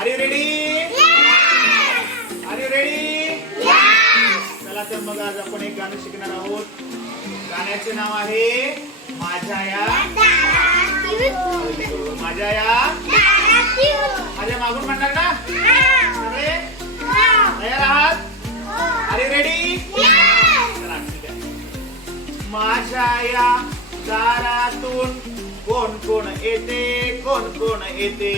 R you ready? Are you ready? चला तर मग आज आपण एक गाणं शिकणार आहोत. गाण्याचे नाव आहे माझ्या या माझ्या या. माझ्या मागून म्हणणार ना सगळे? तयार आहात? Are you ready? चला ठीक आहे. माझ्या या दारातून कोण कोण येते? कोण कोण येते?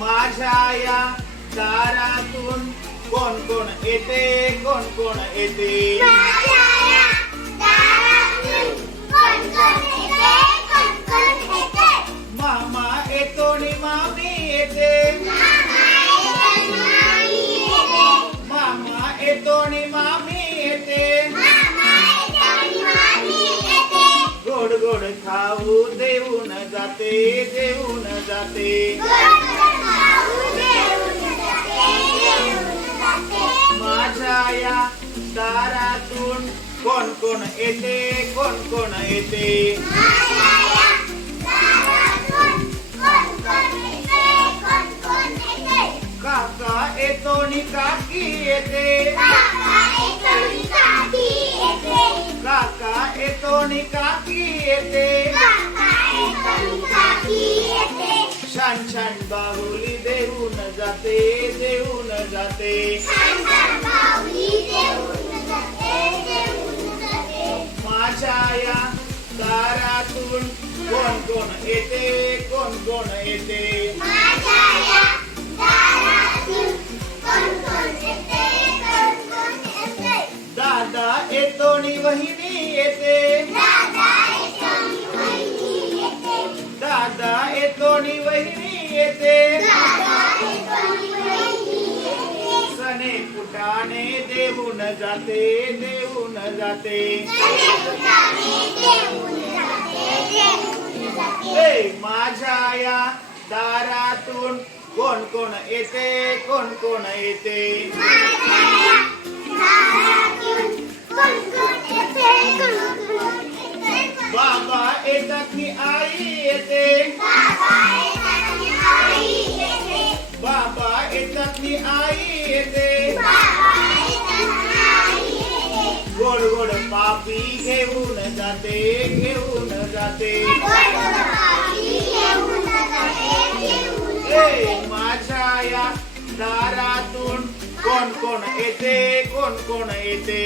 माझ्या या दारातून कोण कोण येते? कोण कोण येते? मामा येतो नि मामी येते. मामा येतो नि मामी येते. गोड गोड खाऊ देऊन जाते. देऊन जाते. माझ्या या दारातून कोण कोण येते? कोण कोण येते? काका येतो नि काकी येते. काका येतो नि काकी येते. छान छान बाहुली देऊन जाते. देऊन जाते. माझ्या या दारातून कोण कोण येते? कोण कोण येते? दादा येतो नि वहिनी येते. दादा येतो नि वहिनी येते. सने कुटाने देऊन जाते. देऊन जाते. माझ्या या दारातून कोण कोण येते? कोण कोण येते? बाबा येतात नि आई येते. बाबा येतात नि आई येते. गोड गोड पापी घेऊन जाते. घेऊन जाते. माझ्या या दारातून कोण कोण येते? कोण कोण येते?